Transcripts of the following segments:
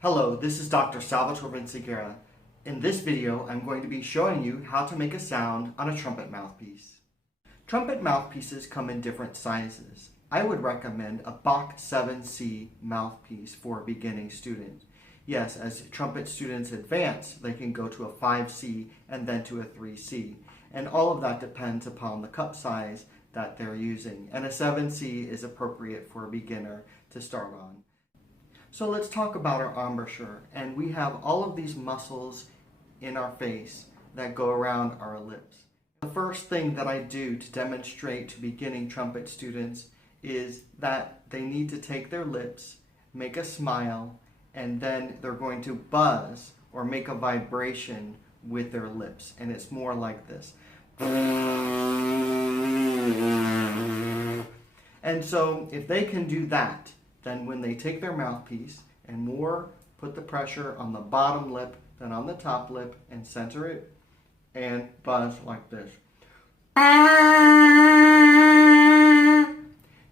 Hello, this is Dr. Salvatore Vinciguerra. In this video, I'm going to be showing you how to make a sound on a trumpet mouthpiece. Trumpet mouthpieces come in different sizes. I would recommend a Bach 7C mouthpiece for a beginning student. Yes, as trumpet students advance, they can go to a 5C and then to a 3C. And all of that depends upon the cup size that they're using. And a 7C is appropriate for a beginner to start on. So let's talk about our embouchure. And we have all of these muscles in our face that go around our lips. The first thing that I do to demonstrate to beginning trumpet students is that they need to take their lips, make a smile, and then they're going to buzz or make a vibration with their lips. And it's more like this. And so if they can do that, then when they take their mouthpiece and more put the pressure on the bottom lip than on the top lip and center it and buzz like this.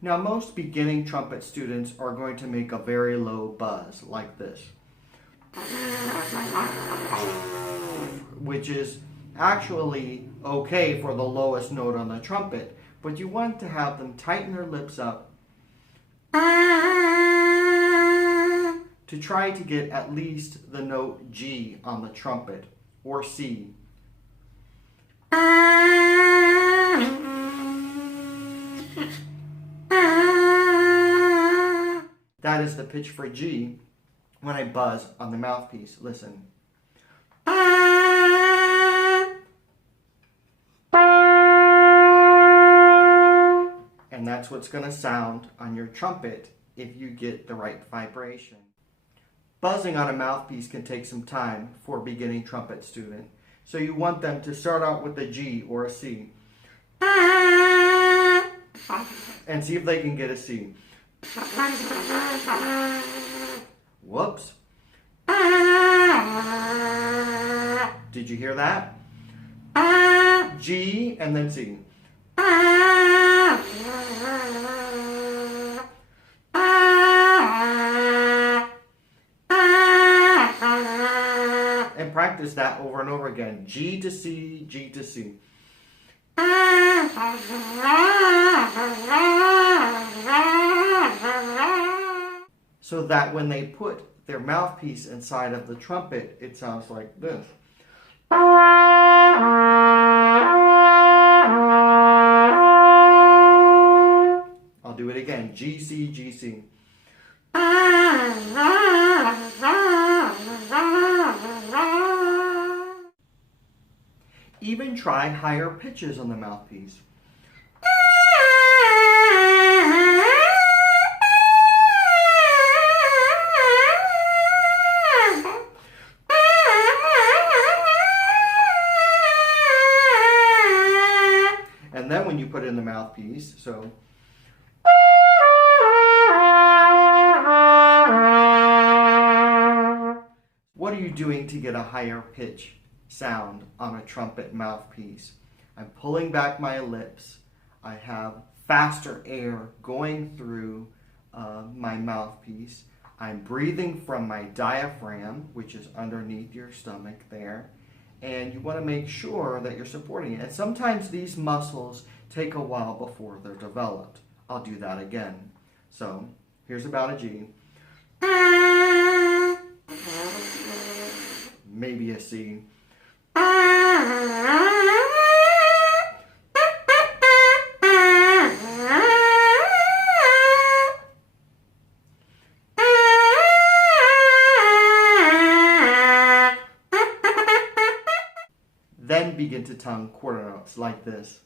Now most beginning trumpet students are going to make a very low buzz like this, which is actually okay for the lowest note on the trumpet, but you want to have them tighten their lips up to try to get at least the note G on the trumpet, or C. That is the pitch for G when I buzz on the mouthpiece. Listen. And that's what's going to sound on your trumpet if you get the right vibration. Buzzing on a mouthpiece can take some time for a beginning trumpet student. So you want them to start out with a G or a C. And see if they can get a C. Whoops. Did you hear that? G and then C. And practice that over and over again. G to C, G to C. So that when they put their mouthpiece inside of the trumpet, it sounds like this. I'll do it again. G, C, G, C. Even try higher pitches on the mouthpiece. And then when you put it in the mouthpiece, so. What are you doing to get a higher pitch sound on a trumpet mouthpiece? I'm pulling back my lips. I have faster air going through my mouthpiece. I'm breathing from my diaphragm, which is underneath your stomach there. And you want to make sure that you're supporting it. And sometimes these muscles take a while before they're developed. I'll do that again. So here's about a G. Maybe a C. Then begin to tongue quarter notes like this.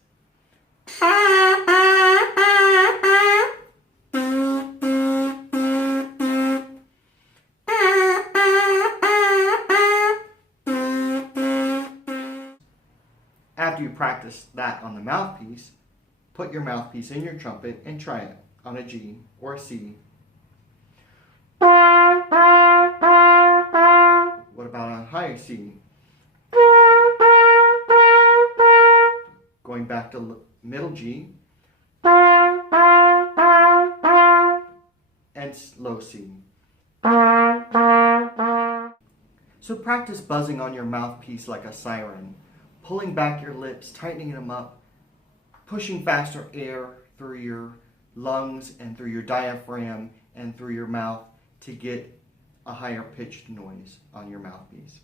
After you practice that on the mouthpiece, put your mouthpiece in your trumpet and try it on a G or a C. What about a higher C? Going back to middle G and low C. So practice buzzing on your mouthpiece like a siren, pulling back your lips, tightening them up, pushing faster air through your lungs and through your diaphragm and through your mouth to get a higher pitched noise on your mouthpiece.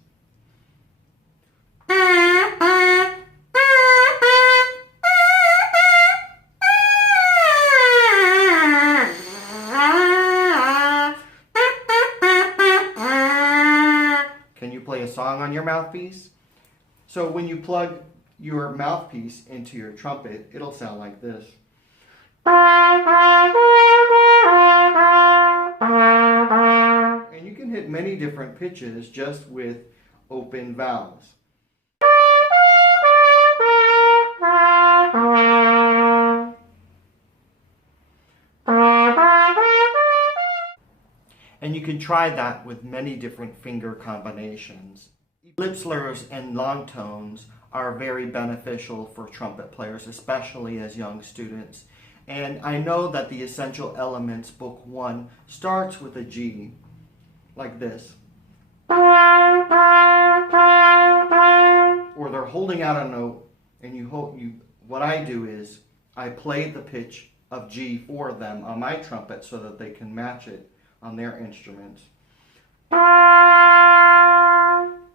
Can you play a song on your mouthpiece? So when you plug your mouthpiece into your trumpet, it'll sound like this. And you can hit many different pitches just with open valves. And you can try that with many different finger combinations. Lip slurs and long tones are very beneficial for trumpet players, especially as young students. And I know that the Essential Elements Book 1 starts with a G, like this. Or they're holding out a note, and what I do is I play the pitch of G for them on my trumpet so that they can match it on their instruments.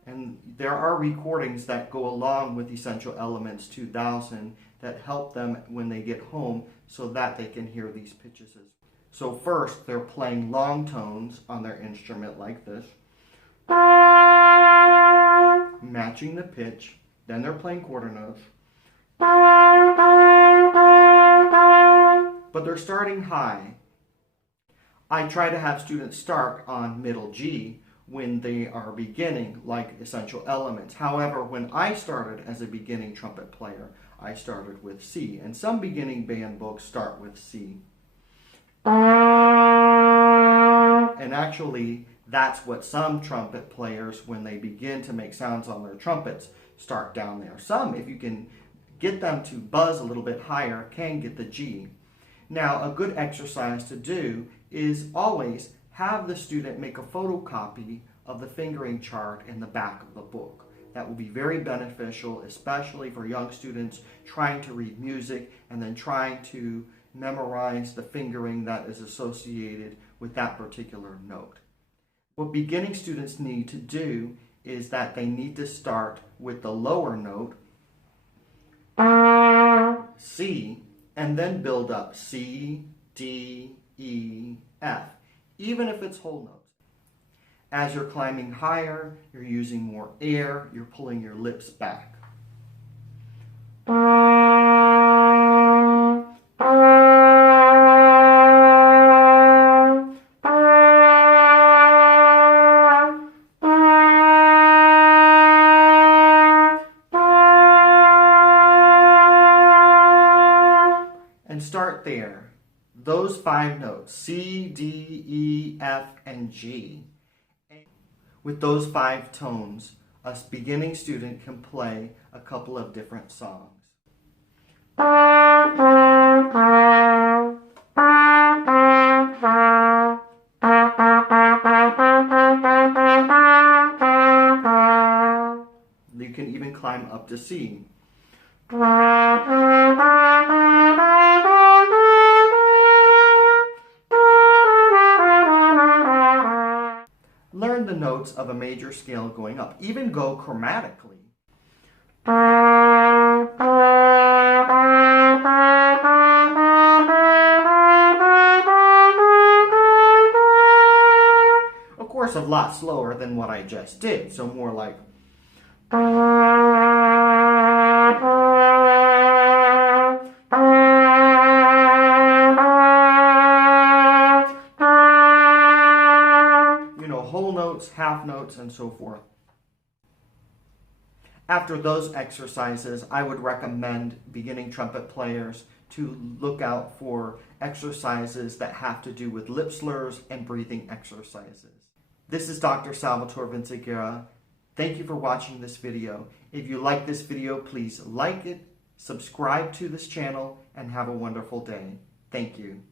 And there are recordings that go along with Essential Elements 2000 that help them when they get home so that they can hear these pitches. So first, they're playing long tones on their instrument like this, matching the pitch. Then they're playing quarter notes. But they're starting high. I try to have students start on middle G when they are beginning, like Essential Elements. However, when I started as a beginning trumpet player, I started with C, and some beginning band books start with C. And actually, that's what some trumpet players, when they begin to make sounds on their trumpets, start down there. Some, if you can get them to buzz a little bit higher, can get the G. Now, a good exercise to do is always have the student make a photocopy of the fingering chart in the back of the book. That will be very beneficial, especially for young students trying to read music and then trying to memorize the fingering that is associated with that particular note. What beginning students need to do is that they need to start with the lower note, C, and then build up C, D, E, F, even if it's whole notes. As you're climbing higher, you're using more air, you're pulling your lips back. And start there. Those 5 notes, C, D, E, F, and G. With those 5 tones, a beginning student can play a couple of different songs. You can even climb up to C. Learn the notes of a major scale going up. Even go chromatically. Of course, a lot slower than what I just did. So more like... whole notes, half notes, and so forth. After those exercises, I would recommend beginning trumpet players to look out for exercises that have to do with lip slurs and breathing exercises. This is Dr. Salvatore Vinciguerra. Thank you for watching this video. If you like this video, please like it, subscribe to this channel, and have a wonderful day. Thank you.